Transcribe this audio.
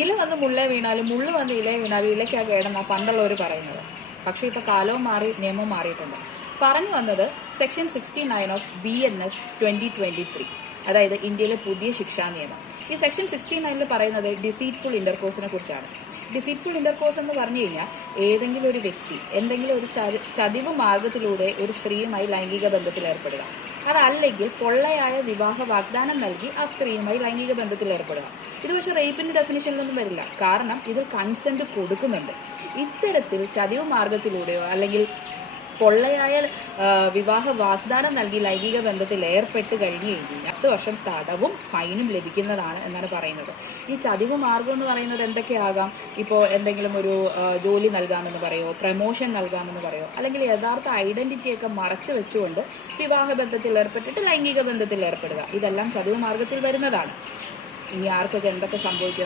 ഇല വന്ന് മുള്ളേ വീണാലും മുള്ളു വന്ന് ഇല വീണാലും ഇലയ്ക്കാ കേടെന്നാണ് പണ്ടുള്ളവർ പറയുന്നത്. പക്ഷേ ഇപ്പോൾ കാലവും മാറി, നിയമവും മാറിയിട്ടുണ്ട്. പറഞ്ഞു വന്നത് സെക്ഷൻ 69 ഓഫ് BNS 2023, അതായത് ഇന്ത്യയിലെ പുതിയ ശിക്ഷാ നിയമം. ഈ സെക്ഷൻ 69 പറയുന്നത് ഡിസീറ്റ്ഫുൾ ഇന്റർകോഴ്സിനെ കുറിച്ചാണ്. ഡിസീറ്റ്ഫുൾ ഇന്റർകോഴ്സ് എന്ന് പറഞ്ഞു കഴിഞ്ഞാൽ ഏതെങ്കിലും ഒരു വ്യക്തി എന്തെങ്കിലും ഒരു ചതിവ് മാർഗത്തിലൂടെ ഒരു സ്ത്രീയുമായി ലൈംഗിക ബന്ധത്തിൽ ഏർപ്പെടുക, അതല്ലെങ്കിൽ പൊള്ളയായ വിവാഹ വാഗ്ദാനം നൽകി ആ സ്ത്രീയുമായി ലൈംഗിക ബന്ധത്തിൽ ഏർപ്പെടുക. ഇത് പക്ഷെ റേപ്പിന്റെ ഡെഫിനിഷനിലൊന്നും വരില്ല, കാരണം ഇതിൽ കൺസെന്റ് കൊടുക്കുന്നുണ്ട്. ഇത്തരത്തിൽ ചതിവ് മാർഗത്തിലൂടെയോ അല്ലെങ്കിൽ പൊള്ളയായ വിവാഹ വാഗ്ദാനം നൽകി ലൈംഗിക ബന്ധത്തിൽ ഏർപ്പെട്ട് കഴിഞ്ഞു കഴിഞ്ഞാൽ 10 വർഷം തടവും ഫൈനും ലഭിക്കുന്നതാണ് എന്നാണ് പറയുന്നത്. ഈ ചതിവ് മാർഗം എന്ന് പറയുന്നത് എന്തൊക്കെയാകാം? ഇപ്പോൾ എന്തെങ്കിലും ഒരു ജോലി നൽകാമെന്ന് പറയോ, പ്രമോഷൻ നൽകാമെന്ന് പറയോ, അല്ലെങ്കിൽ യഥാർത്ഥ ഐഡന്റിറ്റിയൊക്കെ മറച്ചു വെച്ചുകൊണ്ട് വിവാഹ ബന്ധത്തിൽ ഏർപ്പെട്ടിട്ട് ലൈംഗിക ബന്ധത്തിൽ ഏർപ്പെടുക, ഇതെല്ലാം ചതിവ് മാർഗത്തിൽ വരുന്നതാണ്. ഇനി ആർക്കൊക്കെ എന്തൊക്കെ സംഭവിക്കും